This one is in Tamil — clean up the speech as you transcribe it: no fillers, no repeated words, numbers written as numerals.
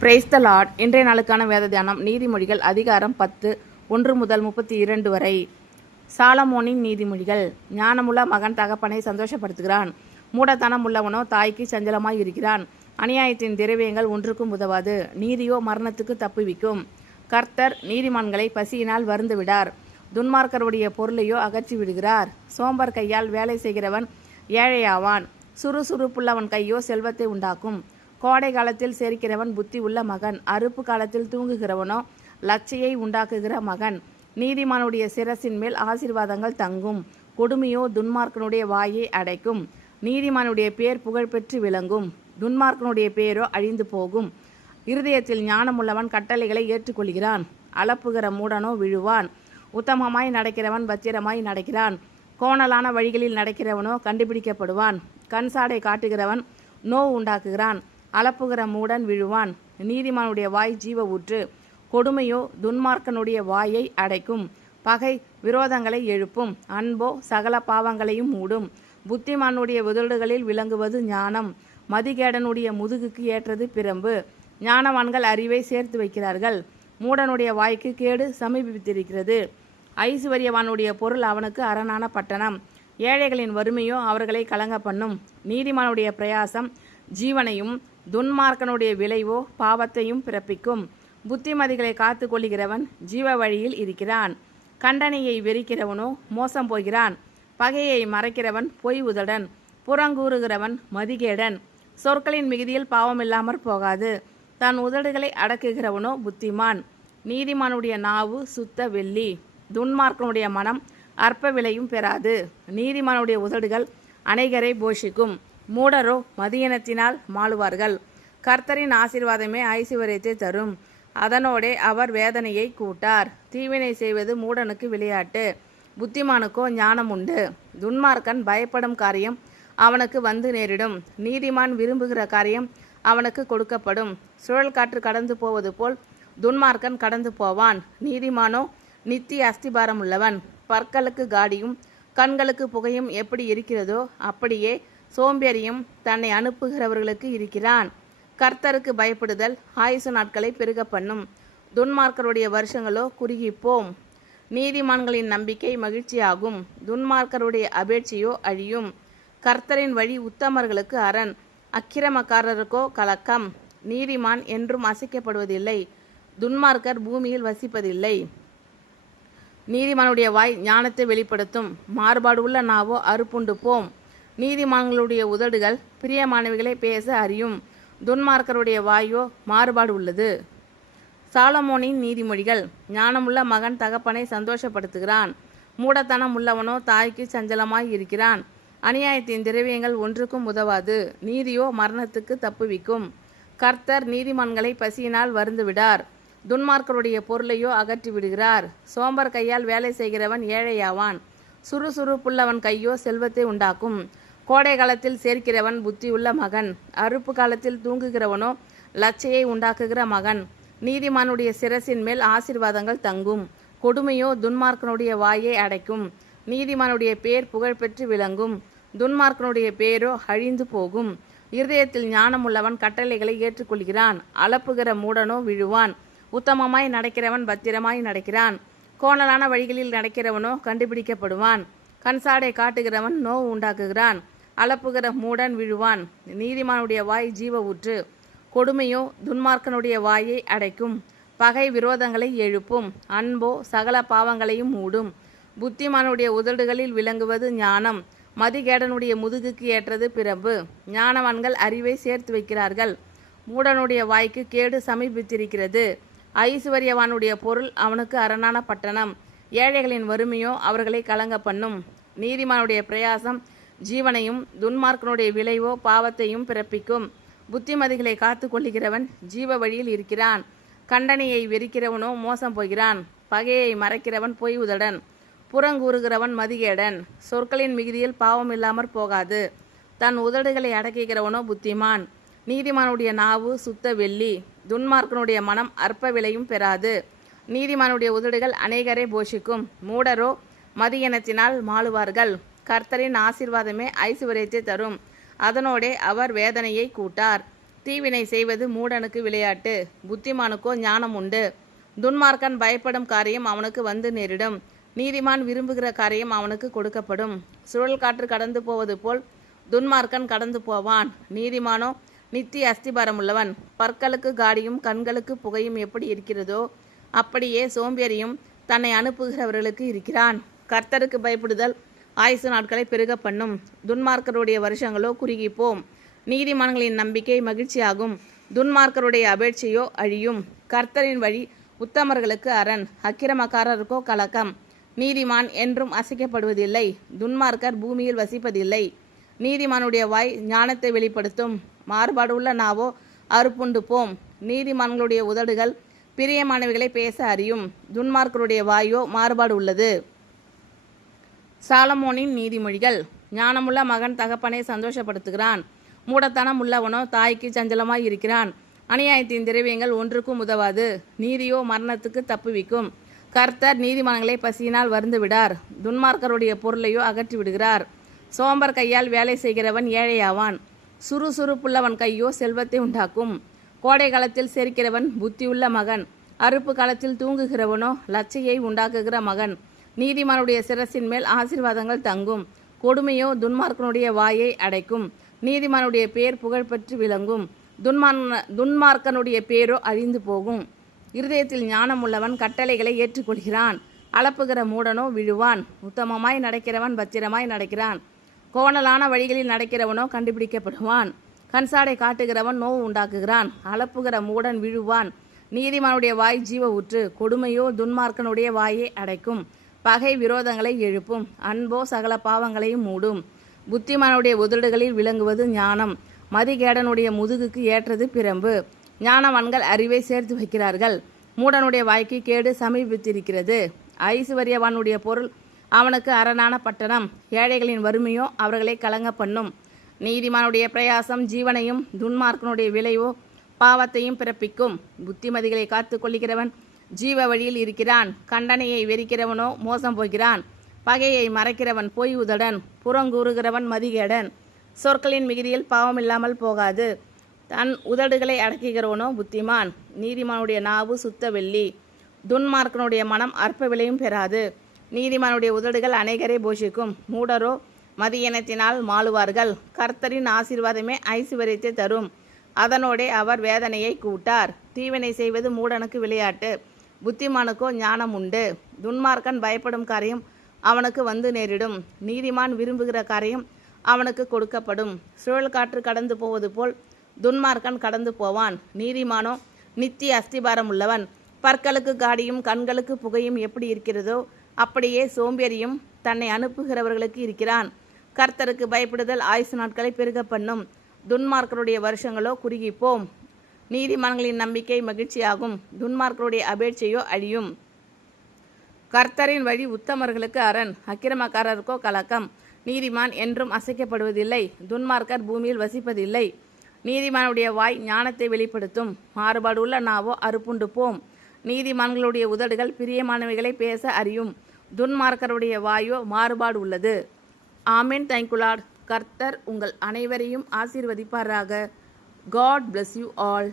Praise the Lord. இன்றைய நாளுக்கான வேத தியானம் நீதிமொழிகள் அதிகாரம் 10 1 முதல் 32 வரை. சாலமோனின் நீதிமொழிகள். ஞானமுள்ள மகன் தகப்பனை சந்தோஷப்படுத்துகிறான், மூடத்தனம் உள்ளவனோ தாய்க்கு சஞ்சலமாய் இருக்கிறான். அநியாயத்தின் திரவியங்கள் ஒன்றுக்கும் உதவாது, நீதியோ மரணத்துக்கு தப்புவிக்கும். கர்த்தர் நீதிமான்களை பசியினால் வருந்து விடார், துன்மார்க்கருடைய பொருளையோ அகற்றி விடுகிறார். சோம்பர் கையால் வேலை செய்கிறவன் ஏழையாவான், சுறுசுறுப்புள்ளவன் கையோ செல்வத்தை உண்டாக்கும். கோடை காலத்தில் சேர்க்கிறவன் புத்தி உள்ள மகன், அறுப்பு காலத்தில் தூங்குகிறவனோ லட்சையை உண்டாக்குகிற மகன். நீதிமானுடைய சிரசின் மேல் ஆசீர்வாதங்கள் தங்கும், கொடுமையோ துன்மார்க்கனுடைய வாயை அடைக்கும். நீதிமானுடைய பேர் புகழ்பெற்று விளங்கும், துன்மார்க்கனுடைய பேரோ அழிந்து போகும். இருதயத்தில் ஞானமுள்ளவன் கட்டளைகளை ஏற்றுக்கொள்கிறான், அளப்புகிற மூடனோ விழுவான். உத்தமமாய் நடக்கிறவன் பத்திரமாய் நடக்கிறான், கோணலான வழிகளில் நடக்கிறவனோ கண்டுபிடிக்கப்படுவான். கண்சாடை காட்டுகிறவன் நோவு உண்டாக்குகிறான், அளப்புகிற மூடன் விழுவான். நீதிமானுடைய வாய் ஜீவ ஊற்று, கொடுமையோ துன்மார்க்கனுடைய வாயை அடைக்கும். பகை விரோதங்களை எழுப்பும், அன்போ சகல பாவங்களையும் மூடும். புத்திமானுடைய உதடுகளில் விளங்குவது ஞானம், மதிகேடனுடைய முதுகுக்கு ஏற்றது பிரம்பு. ஞானவான்கள் அறிவை சேர்த்து வைக்கிறார்கள், மூடனுடைய வாய்க்கு கேடு சமீபித்திருக்கிறது. ஐசுவரியவானுடைய பொருள் அவனுக்கு அரணான பட்டணம், ஏழைகளின் வறுமையோ அவர்களை கலங்க பண்ணும். நீதிமானுடைய பிரயாசம் ஜீவனையும், துன்மார்க்கனுடைய விளைவோ பாவத்தையும் பிறப்பிக்கும். புத்திமதிகளை காத்து கொள்கிறவன் ஜீவ வழியில் இருக்கிறான், கண்டனையை வெறிக்கிறவனோ மோசம் போகிறான். பகையை மறைக்கிறவன் பொய் உதடன், புறங்கூறுகிறவன் மதிகேடன். சொற்களின் மிகுதியில் பாவமில்லாமற் போகாது, தன் உதடுகளை அடக்குகிறவனோ புத்திமான். நீதிமானுடைய நாவு சுத்த வெள்ளி, துன்மார்க்கனுடைய மனம் அற்ப விலையும் பெறாது. நீதிமானுடைய உதடுகள் அநேகரை போஷிக்கும், மூடரோ மதியினத்தினால் மாளுவார்கள். கர்த்தரின் ஆசீர்வாதமே ஐசுவரியத்தை தரும், அதனோடே அவர் வேதனையை கூட்டார். தீவினை செய்வது மூடனுக்கு விளையாட்டு, புத்திமானுக்கோ ஞானம் உண்டு. துன்மார்க்கன் பயப்படும் காரியம் அவனுக்கு வந்து நேரிடும், நீதிமான் விரும்புகிற காரியம் அவனுக்கு கொடுக்கப்படும். சுழல் காற்று கடந்து போவது போல் துன்மார்க்கன் கடந்து போவான், நீதிமானோ நித்திய அஸ்திபாரம் உள்ளவன். பற்களுக்கு காடியும் கண்களுக்கு புகையும் எப்படி இருக்கிறதோ அப்படியே சோம்பேறியும் தன்னை அனுப்புகிறவர்களுக்கு இருக்கிறான். கர்த்தருக்கு பயப்படுதல் ஆயுசு நாட்களை பெருக பண்ணும், துன்மார்க்கருடைய வருஷங்களோ குறுகிப்போம். நீதிமான்களின் நம்பிக்கை மகிழ்ச்சியாகும், துன்மார்க்கருடைய அபேட்சையோ அழியும். கர்த்தரின் வழி உத்தமர்களுக்கு அரண், அக்கிரமக்காரருக்கோ கலக்கம். நீதிமான் என்றும் அசைக்கப்படுவதில்லை, துன்மார்க்கர் பூமியில் வசிப்பதில்லை. நீதிமானுடைய வாய் ஞானத்தை வெளிப்படுத்தும், மாறுபாடு உள்ள நாவோ அறுப்புண்டு போம். நீதிமான்களுடைய உதடுகள் பிரியமானவைகளை பேச அறியும், துன்மார்க்கருடைய வாயோ மாறுபாடு உள்ளது. சாலமோனின் நீதிமொழிகள். ஞானமுள்ள மகன் தகப்பனை சந்தோஷப்படுத்துகிறான், மூடத்தனம் உள்ளவனோ தாய்க்கு சஞ்சலமாய் இருக்கிறான். அநியாயத்தின் திரவியங்கள் ஒன்றுக்கும் உதவாது, நீதியோ மரணத்துக்கு தப்புவிக்கும். கர்த்தர் நீதிமான்களை பசியினால் வருந்து விடார், துன்மார்க்கருடைய பொருளையோ அகற்றி விடுகிறார். சோம்பர் கையால் வேலை செய்கிறவன் ஏழையாவான், சுறுசுறுப்புள்ளவன் கையோ செல்வத்தை உண்டாக்கும். கோடை காலத்தில் சேர்க்கிறவன் புத்தியுள்ள மகன், அறுப்பு காலத்தில் தூங்குகிறவனோ லட்சையை உண்டாக்குகிற மகன். நீதிமானுடைய சிரசின் மேல் ஆசீர்வாதங்கள் தங்கும், கொடுமையோ துன்மார்க்கனுடைய வாயை அடைக்கும். நீதிமானுடைய பேர் புகழ்பெற்று விளங்கும், துன்மார்க்கனுடைய பேரோ அழிந்து போகும். இருதயத்தில் ஞானமுள்ளவன் கட்டளைகளை ஏற்றுக்கொள்கிறான், அளப்புகிற மூடனோ விழுவான். உத்தமமாய் நடக்கிறவன் பத்திரமாய் நடக்கிறான், கோணலான வழிகளில் நடக்கிறவனோ கண்டுபிடிக்கப்படுவான். கண்சாடை காட்டுகிறவன் நோவு உண்டாக்குகிறான், அளப்புகிற மூடன் விழுவான். நீதிமானுடைய வாய் ஜீவ ஊற்று, கொடுமையோ துன்மார்க்கனுடைய வாயை அடைக்கும். பகை விரோதங்களை எழுப்பும், அன்போ சகல பாவங்களையும் மூடும். புத்திமானுடைய உதடுகளில் விளங்குவது ஞானம், மதிகேடனுடைய முதுகுக்கு ஏற்றது பிரம்பு. ஞானவான்கள் அறிவை சேர்த்து வைக்கிறார்கள், மூடனுடைய வாய்க்கு கேடு சமீபித்திருக்கிறது. ஐசுவரியவானுடைய பொருள் அவனுக்கு அரணான பட்டணம், ஏழைகளின் வறுமையோ அவர்களை கலங்க பண்ணும். நீதிமானுடைய பிரயாசம் ஜீவனையும், துன்மார்க்கனுடைய விளைவோ பாவத்தையும் பிறப்பிக்கும். புத்திமதிகளை காத்து கொள்கிறவன் ஜீவ வழியில் இருக்கிறான், கண்டனையை வெறிக்கிறவனோ மோசம் போகிறான். பகையை மறைக்கிறவன் பொய் உதடன், புறங்கூறுகிறவன் மதிகேடன். சொற்களின் மிகுதியில் பாவம் இல்லாமற் போகாது, தன் உதடுகளை அடக்குகிறவனோ புத்திமான். நீதிமானுடைய நாவு சுத்த வெள்ளி, துன்மார்க்கனுடைய மனம் அற்ப விலையும் பெறாது. நீதிமானுடைய உதடுகள் அநேகரை போஷிக்கும், மூடரோ மதியினத்தினால் மாளுவார்கள். கர்த்தரின் ஆசீர்வாதமே ஐசுவரியத்தை தரும், அதனோடே அவர் வேதனையை கூட்டார். தீவினை செய்வது மூடனுக்கு விளையாட்டு, புத்திமானுக்கோ ஞானம் உண்டு. துன்மார்க்கன் பயப்படும் காரியம் அவனுக்கு வந்து நேரிடும், நீதிமான் விரும்புகிற காரியம் அவனுக்கு கொடுக்கப்படும். சுழல் காற்று கடந்து போவது போல் துன்மார்க்கன் கடந்து போவான், நீதிமானோ நித்திய அஸ்திபாரமுள்ளவன். பற்களுக்கு காடியும் கண்களுக்கு புகையும் எப்படி இருக்கிறதோ அப்படியே சோம்பேறியும் தன்னை அனுப்புகிறவர்களுக்கு இருக்கிறான். கர்த்தருக்கு பயப்படுதல் ஆயுசு நாட்களை பெருக பண்ணும், துன்மார்க்கருடைய வருஷங்களோ குறுகிப்போம். நீதிமான்களின் நம்பிக்கை மகிழ்ச்சியாகும், துன்மார்க்கருடைய அபேட்சையோ அழியும். கர்த்தரின் வழி உத்தமர்களுக்கு அரண், அக்கிரமக்காரருக்கோ கலக்கம். நீதிமான் என்றும் அசைக்கப்படுவதில்லை, துன்மார்க்கர் பூமியில் வசிப்பதில்லை. நீதிமானுடைய வாய் ஞானத்தை வெளிப்படுத்தும், மாறுபாடுள்ள நாவோ அறுப்புண்டு போம். நீதிமான்களுடைய உதடுகள் பிரியமானவைகளை பேச அறியும், துன்மார்க்கருடைய வாயோ மாறுபாடு உள்ளது. சாலமோனின் நீதிமொழிகள். ஞானமுள்ள மகன் தகப்பனை சந்தோஷப்படுத்துகிறான், மூடத்தனம் உள்ளவனோ தாய்க்கு சஞ்சலமாய் இருக்கிறான். அநியாயத்தின் திரவியங்கள் ஒன்றுக்கும் உதவாது, நீதியோ மரணத்துக்கு தப்புவிக்கும். கர்த்தர் நீதிமான்களை பசியினால் வருந்து விடார், துன்மார்க்கருடைய பொருளையோ அகற்றி விடுகிறார். சோம்பர் கையால் வேலை செய்கிறவன் ஏழையாவான், சுறுசுறுப்புள்ளவன் கையோ செல்வத்தை உண்டாக்கும். கோடை காலத்தில் சேர்க்கிறவன் புத்தியுள்ள மகன், அறுப்பு காலத்தில் தூங்குகிறவனோ லட்சையை உண்டாக்குகிற மகன். நீதிமானுடைய சிரசின் மேல் ஆசீர்வாதங்கள் தங்கும், கொடுமையோ துன்மார்க்கனுடைய வாயை அடைக்கும். நீதிமானுடைய பேர் புகழ்பெற்று விளங்கும், துன்மார்க்கனுடைய பேரோ அழிந்து போகும். இருதயத்தில் ஞானம் உள்ளவன் கட்டளைகளை ஏற்றுக்கொள்கிறான், அளப்புகிற மூடனோ விழுவான். உத்தமமாய் நடக்கிறவன் பத்திரமாய் நடக்கிறான், கோணலான வழிகளில் நடக்கிறவனோ கண்டுபிடிக்கப்படுவான். கண்சாடை காட்டுகிறவன் நோவு உண்டாக்குகிறான், அளப்புகிற மூடன் விழுவான். நீதிமானுடைய வாய் ஜீவ ஊற்று, கொடுமையோ துன்மார்க்கனுடைய வாயை அடைக்கும். பகை விரோதங்களை எழுப்பும், அன்போ சகல பாவங்களையும் மூடும். புத்திமானுடைய உதடுகளில் விளங்குவது ஞானம், மதிகேடனுடைய முதுகுக்கு ஏற்றது பிரம்பு. ஞானவான்கள் அறிவை சேர்த்து வைக்கிறார்கள், மூடனுடைய வாய்க்கு கேடு சமீபித்திருக்கிறது. ஐசுவரியவானுடைய பொருள் அவனுக்கு அரணான பட்டணம், ஏழைகளின் வறுமையோ அவர்களை கலங்க பண்ணும். நீதிமானுடைய பிரயாசம் ஜீவனையும், துன்மார்க்கனுடைய விளைவோ பாவத்தையும் பிறப்பிக்கும். புத்திமதிகளை காத்து கொள்ளுகிறவன் ஜீவ வழியில் இருக்கிறான், கண்டனையை வெறிக்கிறவனோ மோசம் போகிறான். பகையை மறைக்கிறவன் பொய் உதடன், புறங்கூறுகிறவன் மதிகேடன். சொற்களின் மிகுதியில் பாவமில்லாமல் போகாது, தன் உதடுகளை அடக்குகிறவனோ புத்திமான். நீதிமானுடைய நாவு சுத்த வெள்ளி, துன்மார்க்கனுடைய மனம் அற்ப விலையும் பெறாது. நீதிமானுடைய உதடுகள் அநேகரை போஷிக்கும், மூடரோ மதியினத்தினால் மாளுவார்கள். கர்த்தரின் ஆசீர்வாதமே ஐசுவரியத்தை தரும், அதனோடே அவர் வேதனையை கூட்டார். தீவினை செய்வது மூடனுக்கு விளையாட்டு, புத்திமானுக்கோ ஞானம் உண்டு. துன்மார்க்கன் பயப்படும் காரியம் அவனுக்கு வந்து நேரிடும், நீதிமான் விரும்புகிற காரியம் அவனுக்கு கொடுக்கப்படும். சுழல் காற்று கடந்து போவது போல் துன்மார்க்கன் கடந்து போவான், நீதிமானோ நித்திய அஸ்திபாரம் உள்ளவன். பற்களுக்கு காடியும் கண்களுக்கு புகையும் எப்படி இருக்கிறதோ அப்படியே சோம்பேறியும் தன்னை அனுப்புகிறவர்களுக்கு இருக்கிறான். கர்த்தருக்கு பயப்படுதல் ஆயுசு நாட்களை பெருக பண்ணும், துன்மார்க்கருடைய வருஷங்களோ குறுகிப்போம். நீதிமான்களின் நம்பிக்கை மகிழ்ச்சியாகும், துன்மார்க்கருடைய அபேட்சையோ அழியும். கர்த்தரின் வழி உத்தமர்களுக்கு அரண், அக்கிரமக்காரருக்கோ கலக்கம். நீதிமான் என்றும் அசைக்கப்படுவதில்லை, துன்மார்க்கர் பூமியில் வசிப்பதில்லை. நீதிமானுடைய வாய் ஞானத்தை வெளிப்படுத்தும், மாறுபாடுள்ள நாவோ அறுப்புண்டு போம். நீதிமான்களுடைய உதடுகள் பிரியமானவைகளை பேச அறியும், துன்மார்க்கருடைய வாயோ மாறுபாடு உள்ளது. ஆமென். Thank you Lord. கர்த்தர் உங்கள் அனைவரையும் ஆசீர்வதிப்பாராக. God bless you all.